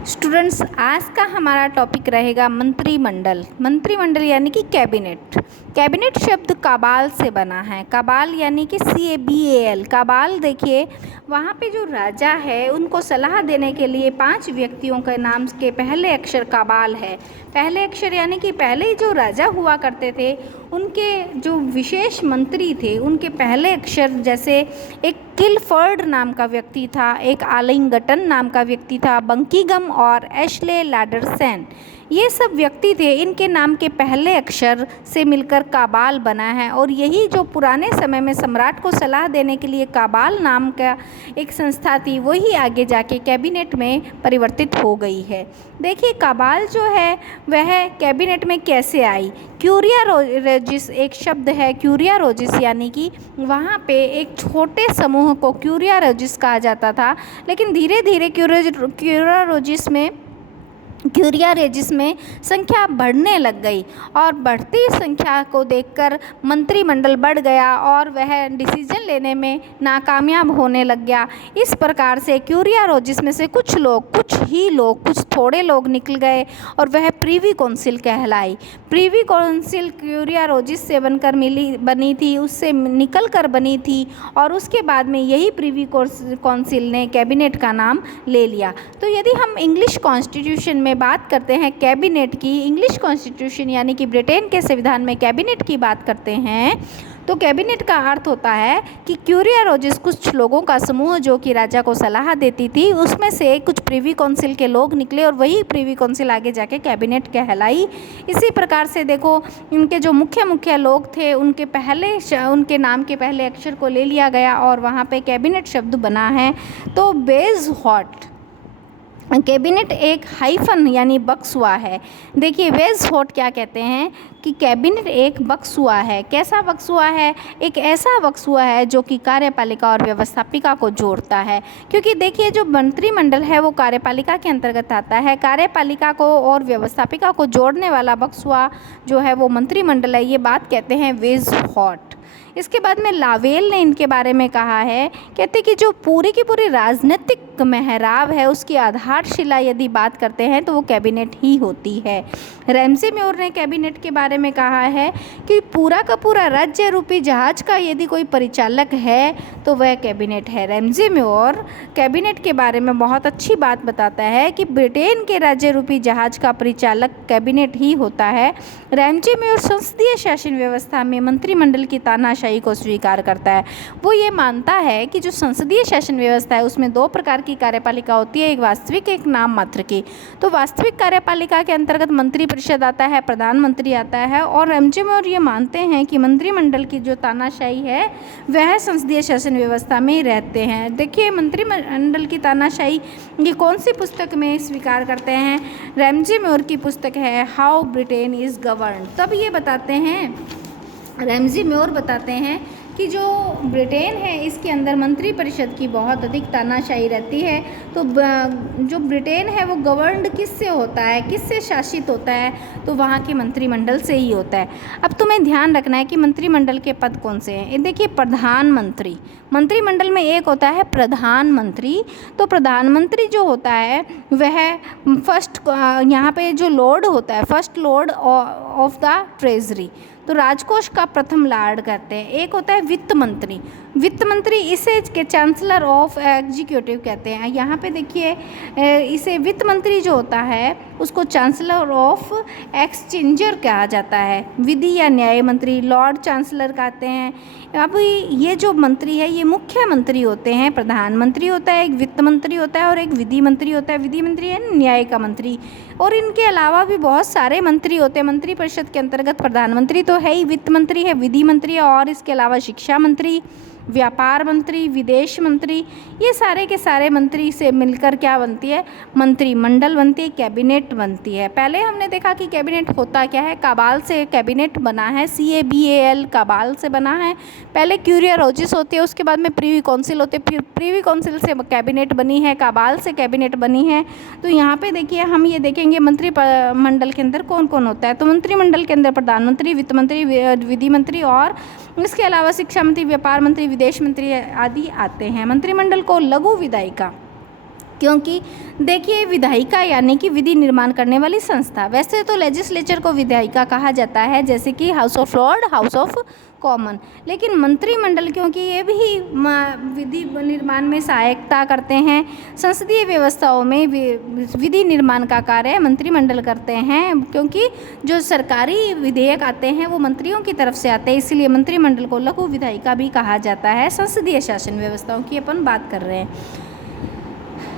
Students, आज का हमारा टॉपिक रहेगा मंत्रिमंडल। मंत्रिमंडल यानी कि कैबिनेट। कैबिनेट शब्द काबाल से बना है। काबाल यानी कि CABAL। काबाल देखिए, वहाँ पे जो राजा है उनको सलाह देने के लिए 5 व्यक्तियों के नाम के पहले अक्षर काबाल है। पहले अक्षर यानी कि पहले जो राजा हुआ करते थे उनके जो विशेष मंत्री थे उनके पहले अक्षर, जैसे एक किलफर्ड नाम का व्यक्ति था, एक आलिंगटन नाम का व्यक्ति था, बंकिंघम और एशले लैडरसन, ये सब व्यक्ति थे। इनके नाम के पहले अक्षर से मिलकर काबाल बना है और यही जो पुराने समय में सम्राट को सलाह देने के लिए काबाल नाम का एक संस्था थी वही आगे जाके कैबिनेट में परिवर्तित हो गई है। देखिए, काबाल जो है वह कैबिनेट में कैसे आई। क्यूरिया रोजिस एक शब्द है, क्यूरिया रोजिस यानी कि वहाँ पे एक छोटे समूह को क्यूरिया रोजिस कहा जाता था, लेकिन धीरे धीरे क्यूरिया रेजिस में संख्या बढ़ने लग गई और बढ़ती संख्या को देखकर मंत्रिमंडल बढ़ गया और वह डिसीजन लेने में नाकामयाब होने लग गया। इस प्रकार से क्यूरिया रोजिस में से कुछ थोड़े लोग निकल गए और वह प्रीवी काउंसिल कहलाई। प्रीवी काउंसिल क्यूरिया रोजिस से बनी थी, उससे निकल कर बनी थी और उसके बाद में यही प्रीवी काउंसिल ने कैबिनेट का नाम ले लिया। तो यदि हम इंग्लिश कॉन्स्टिट्यूशन में बात करते हैं कैबिनेट की, इंग्लिश कॉन्स्टिट्यूशन यानी कि ब्रिटेन के संविधान में कैबिनेट की बात करते हैं, तो कैबिनेट का अर्थ होता है कि क्यूरिया रोजिस कुछ लोगों का समूह जो कि राजा को सलाह देती थी, उसमें से कुछ प्रीवी काउंसिल के लोग निकले और वही प्रीवी काउंसिल आगे जाके कैबिनेट कहलाई। इसी प्रकार से देखो, इनके जो मुख्य लोग थे उनके नाम के पहले अक्षर को ले लिया गया और वहाँ पे कैबिनेट शब्द बना है। तो बेज हॉट कैबिनेट एक हाइफन यानी बक्सुआ है। देखिए, वेज हॉट क्या कहते हैं कि कैबिनेट एक बक्सुआ है। कैसा बक्सुआ है? एक ऐसा बक्सुआ है जो कि कार्यपालिका और व्यवस्थापिका को जोड़ता है, क्योंकि देखिए जो मंत्रिमंडल है वो कार्यपालिका के अंतर्गत आता है। कार्यपालिका को और व्यवस्थापिका को जोड़ने वाला बक्सुआ जो है वो मंत्रिमंडल है। ये बात कहते हैं वेज हॉट। इसके बाद में लावेल ने इनके बारे में कहा है, कहते कि जो पूरी की पूरी राजनीतिक महराब है उसकी आधारशिला यदि बात करते हैं तो वो कैबिनेट ही होती है। रैमसे म्योर ने कैबिनेट के बारे में कहा है कि पूरा का पूरा राज्य रूपी जहाज का यदि कोई परिचालक है तो वह कैबिनेट है। रैमसे म्योर कैबिनेट के बारे में बहुत अच्छी बात बताता है कि ब्रिटेन के राज्य रूपी जहाज का परिचालक कैबिनेट ही होता है। रैमसे म्योर संसदीय शासन व्यवस्था में मंत्रिमंडल की तानाशाही को स्वीकार करता है। वो ये मानता है कि जो संसदीय शासन व्यवस्था है उसमें 2 प्रकार की कार्यपालिका होती है, एक वास्तविक, एक नाम मात्र की। तो वास्तविक कार्यपालिका के अंतर्गत मंत्री परिषद आता है, प्रधानमंत्री आता है, और रैमसे म्योर ये मानते हैं कि मंत्रिमंडल की जो तानाशाही है वह संसदीय शासन व्यवस्था में ही रहते हैं। देखिए, मंत्रिमंडल की तानाशाही ये कौन सी पुस्तक में स्वीकार करते हैं? रैमसे म्योर की पुस्तक है हाउ ब्रिटेन इज़ गवर्न। तब ये बताते हैं, रैमसे म्योर बताते हैं कि जो ब्रिटेन है इसके अंदर मंत्री परिषद की बहुत अधिक तानाशाही रहती है। तो जो ब्रिटेन है वो गवर्नड किससे होता है, किससे शासित होता है? तो वहाँ के मंत्रिमंडल से ही होता है। अब तुम्हें ध्यान रखना है कि मंत्रिमंडल के पद कौन से हैं। ये देखिए, प्रधानमंत्री, मंत्रिमंडल में एक होता है प्रधानमंत्री। तो प्रधानमंत्री जो होता है वह फर्स्ट, यहाँ पे जो लॉर्ड होता है, first Lord of the treasury, तो राजकोष का प्रथम लॉर्ड कहते हैं। एक होता है वित्त मंत्री। वित्त मंत्री इसे के चांसलर ऑफ एग्जीक्यूटिव कहते हैं। यहाँ पे देखिए, इसे वित्त मंत्री जो होता है उसको चांसलर ऑफ एक्सचेंजर कहा जाता है। विधि या न्याय मंत्री लॉर्ड चांसलर कहते हैं। अब ये जो मंत्री है ये मुख्य मंत्री होते हैं। प्रधानमंत्री होता है, एक वित्त मंत्री होता है और एक विधि मंत्री होता है। विधि मंत्री है न्याय का मंत्री, और इनके अलावा भी बहुत सारे मंत्री होते हैं। मंत्री परिषद के अंतर्गत प्रधानमंत्री तो है ही, वित्त मंत्री है, विधि मंत्री है, और इसके अलावा शिक्षा मंत्री, व्यापार मंत्री, विदेश मंत्री, ये सारे के सारे मंत्री से मिलकर क्या बनती है? मंत्रिमंडल बनती है, कैबिनेट बनती है। पहले हमने देखा कि कैबिनेट होता क्या है। काबाल से कैबिनेट बना है, CABAL काबाल से बना है। पहले क्यूरिया रोजिस होती है, उसके बाद में प्रीवी काउंसिल होती है, फिर प्रीवी काउंसिल से कैबिनेट बनी है, काबाल से कैबिनेट बनी है। तो यहाँ पे देखिए, हम ये देखेंगे मंत्रिमंडल के अंदर कौन कौन होता है। तो मंत्रिमंडल के अंदर प्रधानमंत्री, वित्त मंत्री, विधि मंत्री और इसके अलावा शिक्षा मंत्री, व्यापार मंत्री, विदेश मंत्री आदि आते हैं। मंत्रिमंडल को लघु विधायिका क्योंकि देखिए, विधायिका यानी कि विधि निर्माण करने वाली संस्था। वैसे तो लेजिस्लेचर को विधायिका कहा जाता है, जैसे कि house of Lord, house of common, लेकिन मंत्रिमंडल क्योंकि ये भी विधि निर्माण में सहायता करते हैं, संसदीय व्यवस्थाओं में विधि निर्माण का कार्य मंत्रिमंडल करते हैं, क्योंकि जो सरकारी विधेयक आते हैं वो मंत्रियों की तरफ से आते हैं, इसलिए मंत्रिमंडल को लघु विधायिका भी कहा जाता है। संसदीय शासन व्यवस्थाओं की अपन बात कर रहे हैं।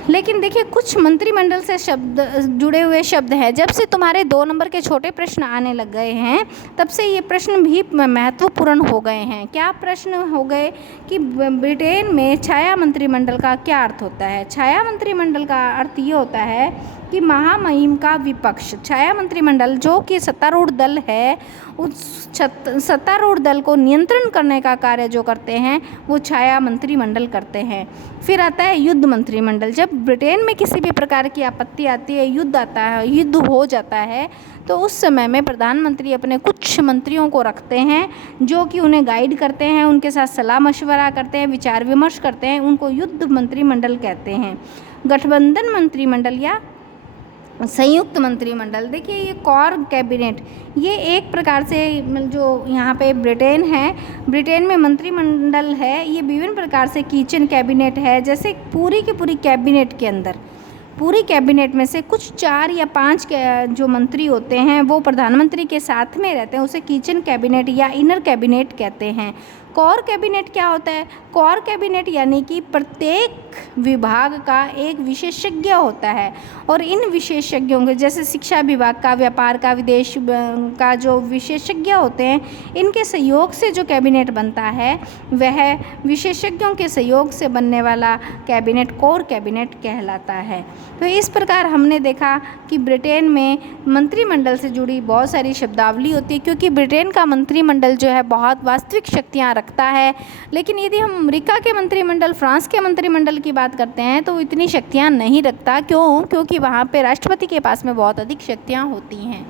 लेकिन देखिए, कुछ मंत्रिमंडल से शब्द जुड़े हुए शब्द हैं। जब से तुम्हारे 2 नंबर के छोटे प्रश्न आने लग गए हैं, तब से ये प्रश्न भी महत्वपूर्ण हो गए हैं। क्या प्रश्न हो गए कि ब्रिटेन में छाया मंत्रिमंडल का क्या अर्थ होता है। छाया मंत्रिमंडल का अर्थ ये होता है कि महामहिम का विपक्ष। छाया मंत्रिमंडल जो कि सत्तारूढ़ दल है, उस सत्तारूढ़ दल को नियंत्रण करने का कार्य जो करते हैं वो छाया मंत्रिमंडल करते हैं। फिर आता है युद्ध मंत्रिमंडल। जब ब्रिटेन में किसी भी प्रकार की आपत्ति आती है, युद्ध आता है, युद्ध हो जाता है, तो उस समय में प्रधानमंत्री अपने कुछ मंत्रियों को रखते हैं जो कि उन्हें गाइड करते हैं, उनके साथ सलाह मशवरा करते हैं, विचार विमर्श करते हैं। उनको युद्ध मंत्रिमंडल कहते हैं। गठबंधन मंत्रिमंडल या संयुक्त मंत्रिमंडल, देखिए ये कोर कैबिनेट, ये एक प्रकार से जो यहाँ पे ब्रिटेन है, ब्रिटेन में मंत्रिमंडल है, ये विभिन्न प्रकार से किचन कैबिनेट है। जैसे पूरी की पूरी कैबिनेट के अंदर, पूरी कैबिनेट में से कुछ 4 या 5 जो मंत्री होते हैं वो प्रधानमंत्री के साथ में रहते हैं, उसे किचन कैबिनेट या इनर कैबिनेट कहते हैं। कोर कैबिनेट क्या होता है। कोर कैबिनेट यानी कि प्रत्येक विभाग का एक विशेषज्ञ होता है, और इन विशेषज्ञों के, जैसे शिक्षा विभाग का, व्यापार का, विदेश का जो विशेषज्ञ होते हैं, इनके सहयोग से जो कैबिनेट बनता है वह विशेषज्ञों के सहयोग से बनने वाला कैबिनेट कोर कैबिनेट कहलाता है। तो इस प्रकार हमने देखा कि ब्रिटेन में मंत्रिमंडल से जुड़ी बहुत सारी शब्दावली होती है, क्योंकि ब्रिटेन का मंत्रिमंडल जो है बहुत वास्तविक शक्तियाँ रखता है। लेकिन यदि हम अमेरिका के मंत्रिमंडल, फ्रांस के मंत्रिमंडल की बात करते हैं तो वो इतनी शक्तियाँ नहीं रखता। क्योंकि वहाँ पे राष्ट्रपति के पास में बहुत अधिक शक्तियाँ होती हैं।